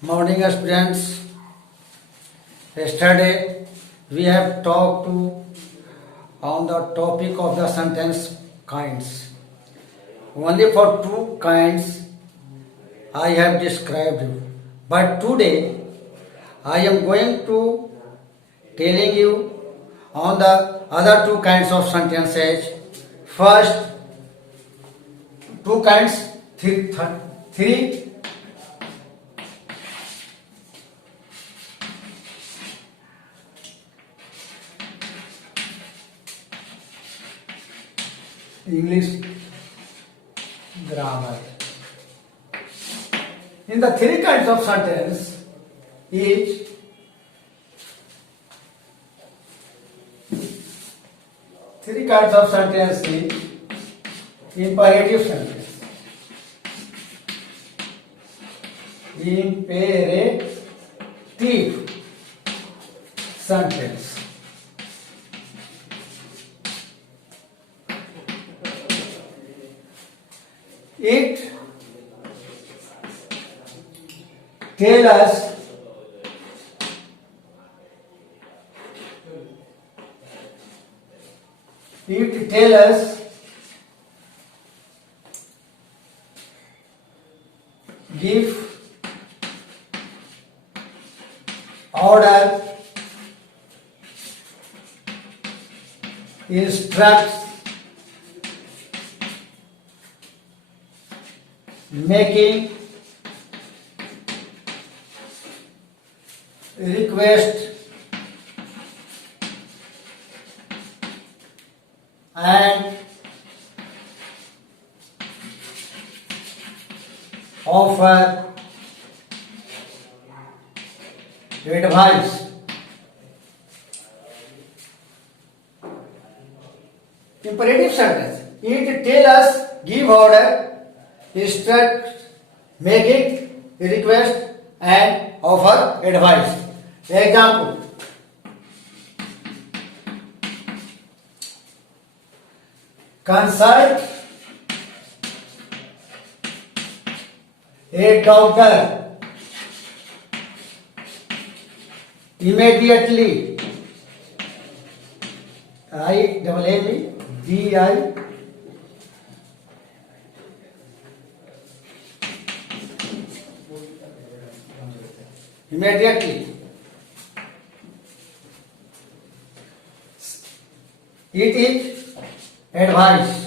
Morning students. Yesterday we have talked on the topic of the sentence kinds. Only for two kinds I have described you. But today I am going to telling you on the other two kinds of sentences. First, two kinds, three English grammar. In the three kinds of sentence is three kinds of sentence is imperative sentence. Imperative sentence. It tell us give order, instructs, making, request, and offer advice. Imperative sentence. It tell us, give order, instruct, making, request, and offer advice. Example. Consult a doctor immediately. I-double-M-E-D-I immediately. It is advice.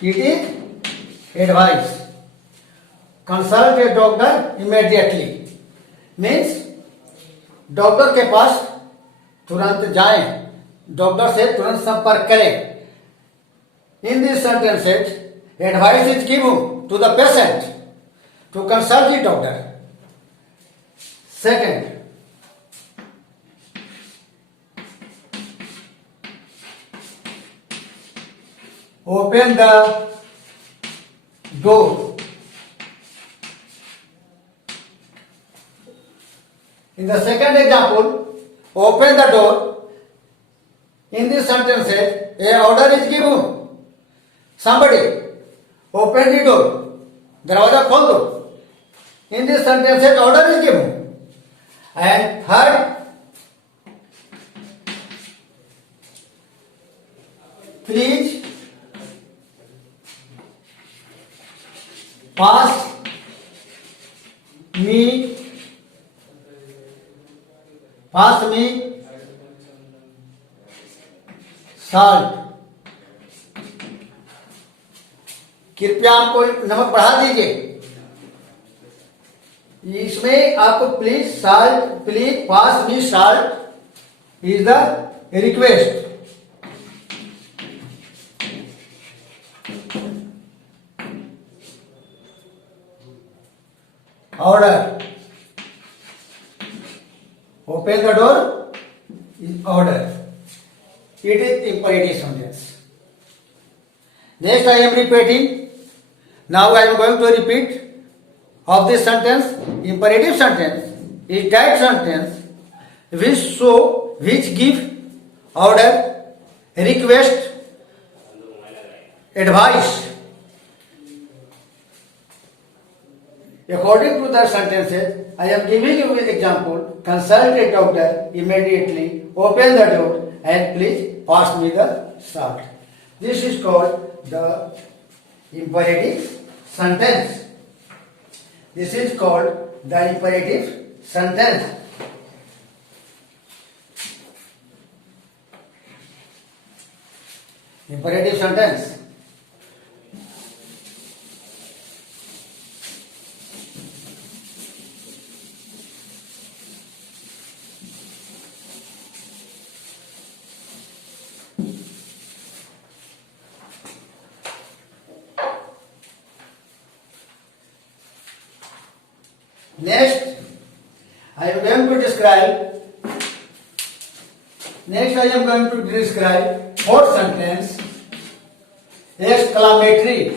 It is advice. Consult a doctor immediately means doctor के पास तुरंत जाएं, doctor से तुरंत संपर्क करें. In these sentences, advice is given to the patient to consult the doctor. Second, open the door. In the second example, open the door. In this sentence, a order is given. Somebody, open the door. दरवाजा खोल दो. In this sentence, order is given. And third, please pass me salt. कृपया हमको नमक बढ़ा दीजिए. इसमें आपको please pass me salt is the request. Order. Open the door is order. It is imperative sentence. Next I am repeating. Now I am going to repeat of this sentence. Imperative sentence is that sentence which give order, request, advice According to the sentences, I am giving you an example. Consult a doctor immediately. Open the door and please pass me the salt. This is called the imperative sentence. This is called the imperative sentence. Imperative sentence. Next, I am going to describe fourth sentence, exclamatory.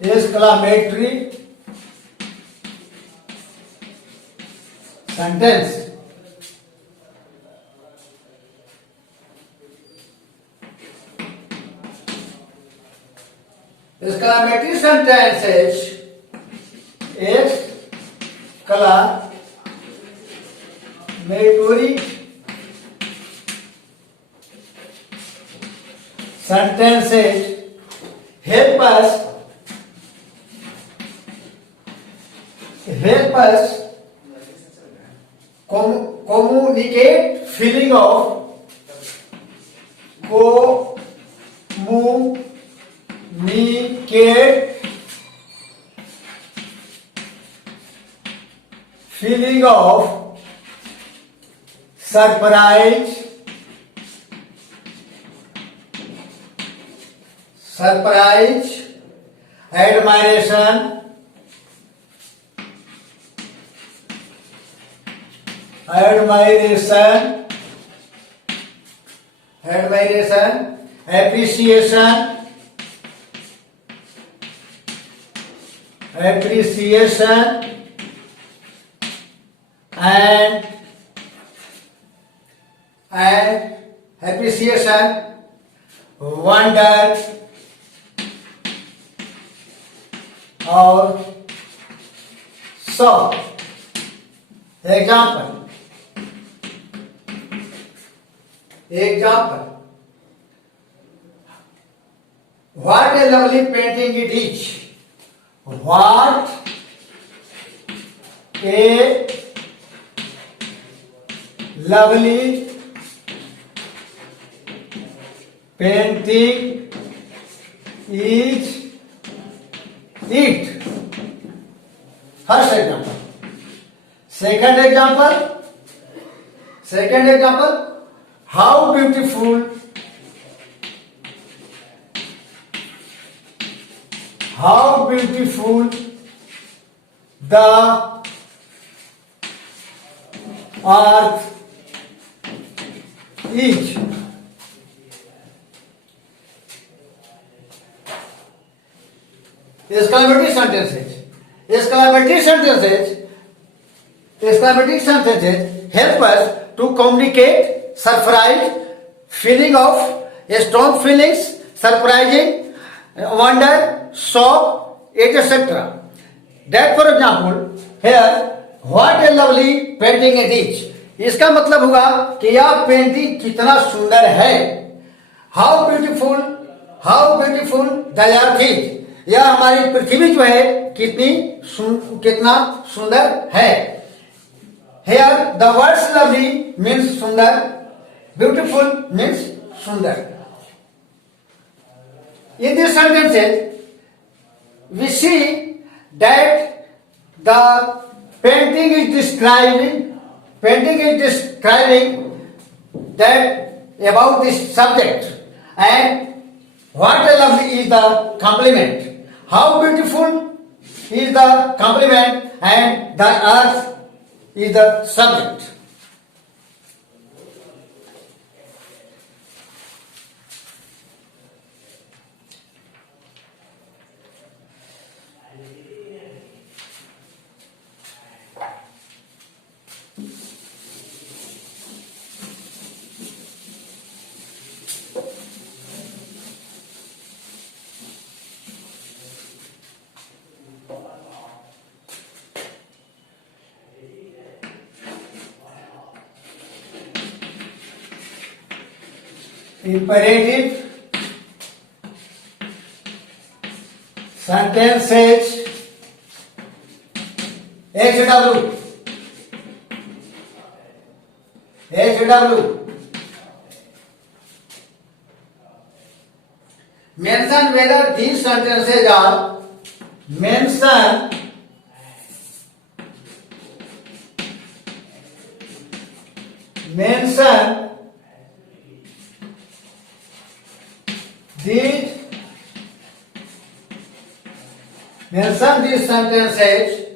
Exclamatory sentence. Exclamatory sentences. Exclamatory sentences help us communicate feeling of surprise, admiration, appreciation, and appreciation, wonder, or shock. Example. What a lovely painting it is. What a lovely painting is it. First example. Second example. How beautiful the earth is. Exclamatory sentences help us to communicate surprise, feeling of strong feelings, surprising, wonder, shock, etc. That for example, here, what a lovely painting it is. इसका मतलब होगा कि यह painting कितना सुंदर है. How beautiful the earth is. यह हमारी पृथ्वी जो है कितना सुंदर है. Here the words lovely means सुंदर, beautiful means सुंदर. In these sentences, we see that the painting is describing that about this subject, and what a lovely is the compliment. How beautiful is the compliment, and the earth is the subject. imperative sentences HW mention whether these sentences are mention these sentences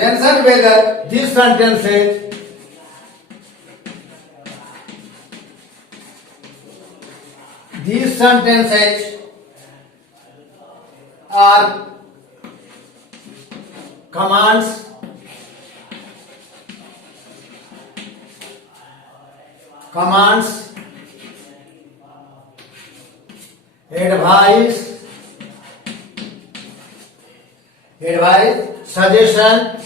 mention whether these sentences are commands, advice, suggestion,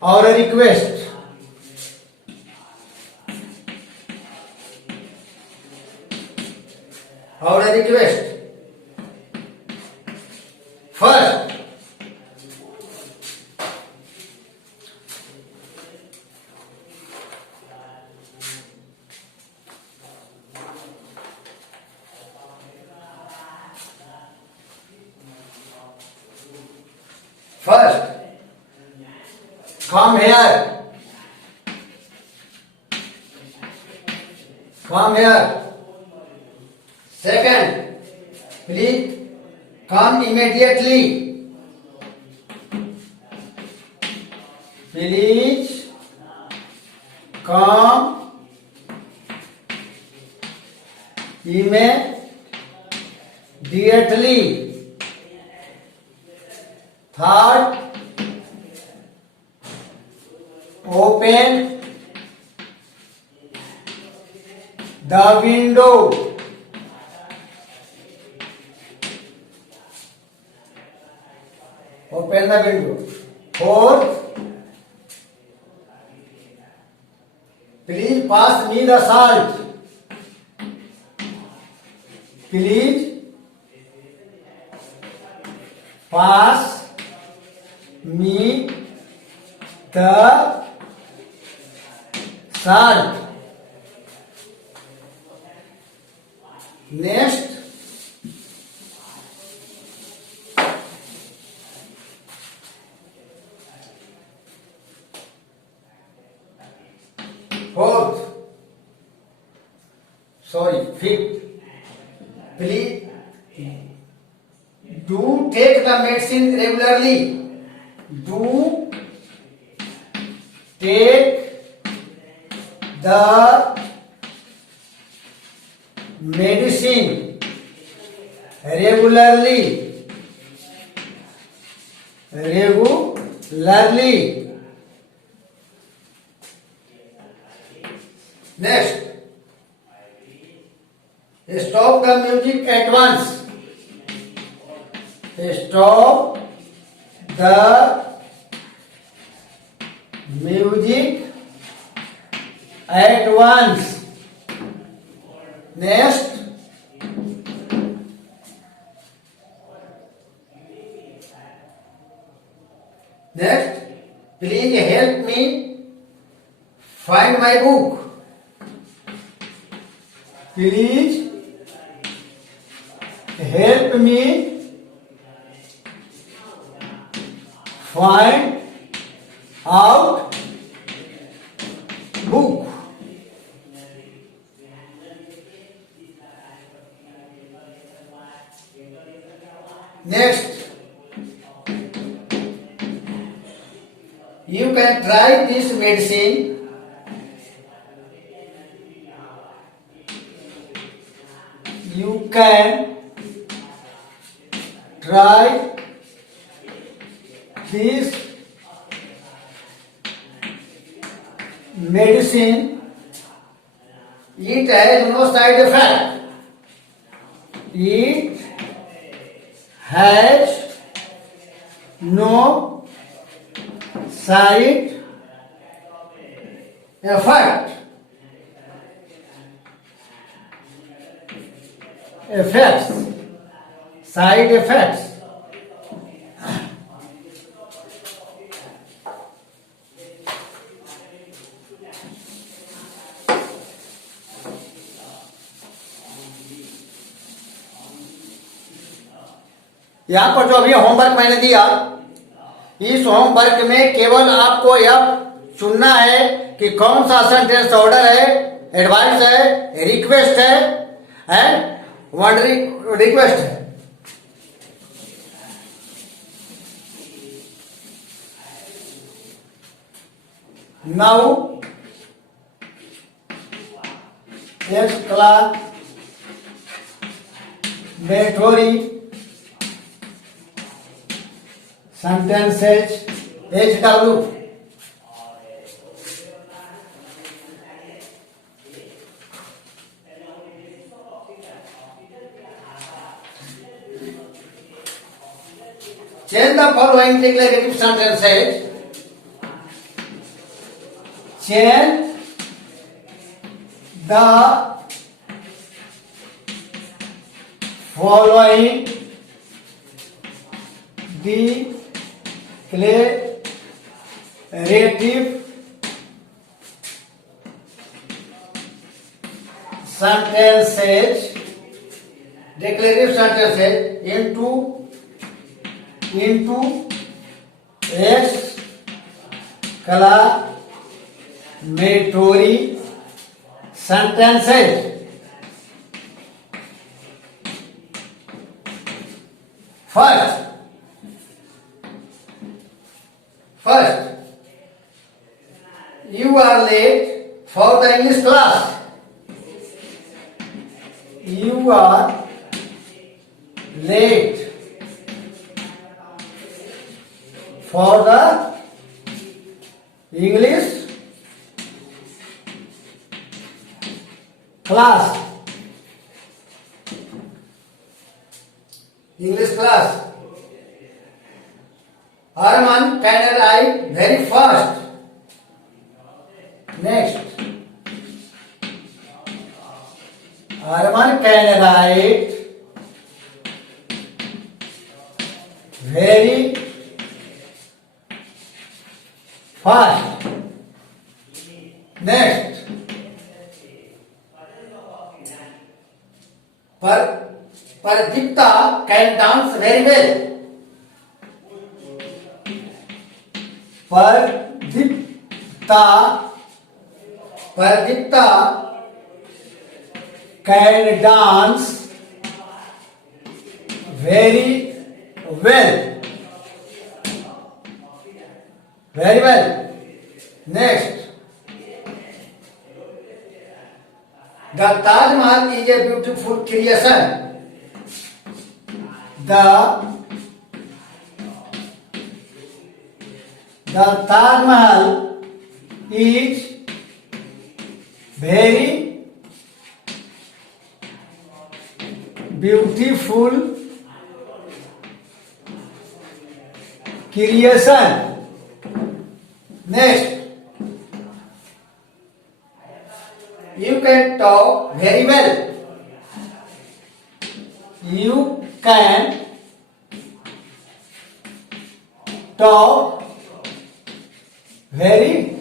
or a request. First, come here. Second, please come immediately. Please come immediately. Third, open the window. Fourth, please pass me the salt. Please pass me the salt. Next, fifth, please do take the medicine regularly. Do take the medicine regularly. Next, stop the music at once. Stop the music at once. Next, please help me find my book. Please help me find out book. Next, you can try this medicine. You can try This medicine, it has no side effect. It has no side effect. Effects, side effects. यहाँ पर जो अभी homework मैंने दिया, इस homework में केवल आपको यह चुनना है कि कौन सा सेंटेंस ऑर्डर है, एडवाइस है, रिक्वेस्ट है एंड रिक्वेस्ट है. Now exclamatory sentences, HW. Change the following declarative sentences. Change the following declarative sentences into exclamatory sentences. First, you are late for the English class. You are late for the English class. English class. Arman can arrive very fast. Next. Arman can arrive very fast. Next. Pradipta can dance very well. Pradipta can dance very well. Very well. Next. The Taj Mahal is a beautiful creation. The Taj Mahal is very beautiful creation. Next, you can talk very well. You can talk very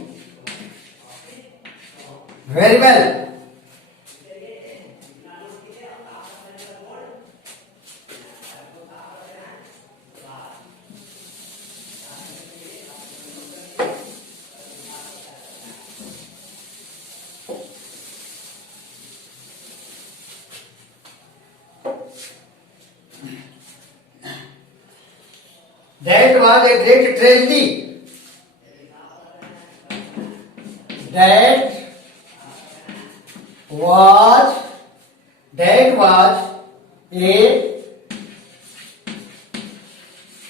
well. That was a great tragedy. That was a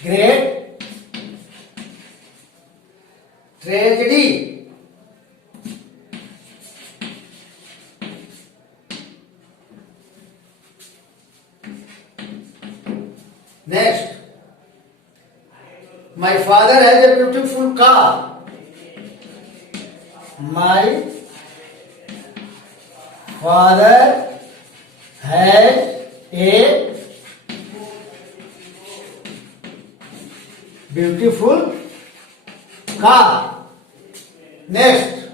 great tragedy. Next, my father has a beautiful car. My father has a beautiful car. Next,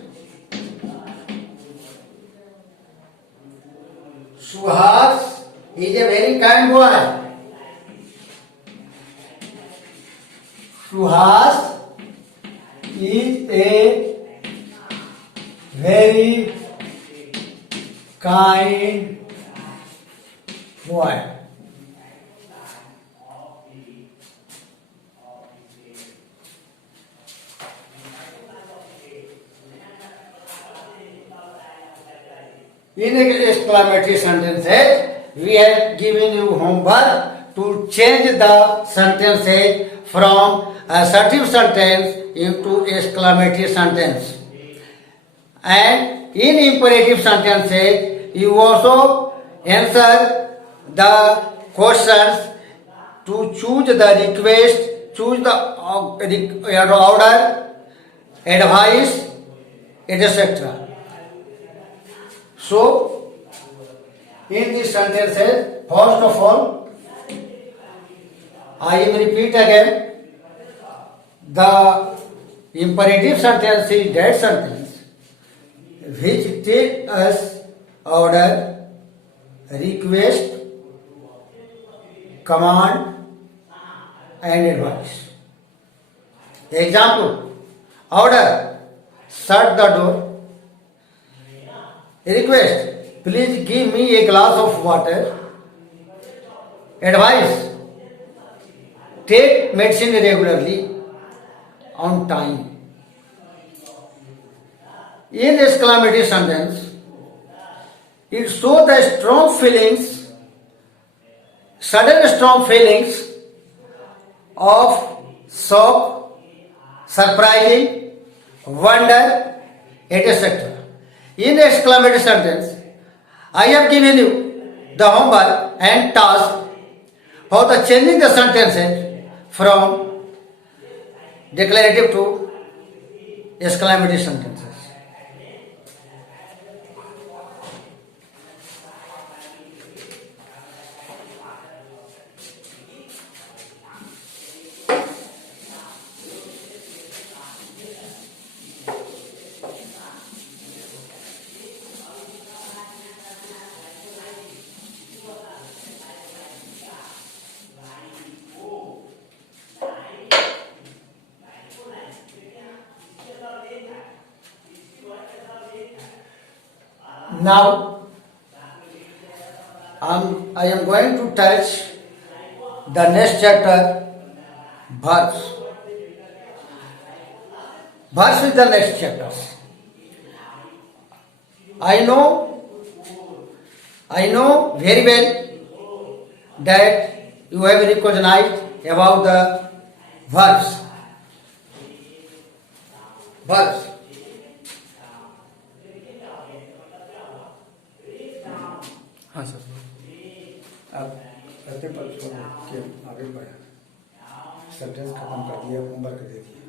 Suhas is a very kind boy. Suhas is a very kind boy. In exclamatory sentences, we have given you homework to change the sentences from assertive sentence into exclamatory sentence. And in imperative sentences, you also answer the questions to choose the request, choose the order, advice, etc. So, in these sentences, first of all, I will repeat again. The imperative sentence is that sentence which tells us order, request, command, and advice. Example: order, shut the door. Request, please give me a glass of water. Advice, take medicine regularly on time. In exclamatory sentence, it shows the strong feelings, sudden strong feelings of shock, surprising, wonder, etc. In exclamatory sentence, I have given you the homework and task for the changing the sentences from declarative to exclamatory sentences. Now, I am going to touch the next chapter, verbs. Verbs is the next chapter. I know very well that you have recognized about the verbs. Verbs. हाँ sir आप कहते पर छोड़ के आगे बढ़ा sentence खत्म कर दिया होमवर्क दे दिया